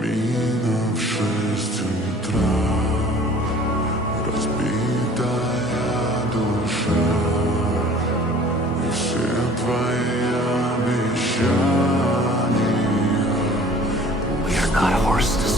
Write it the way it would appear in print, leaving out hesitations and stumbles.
Мина в 6 утра, разбитая душа, и все твои обещания. We are not horses.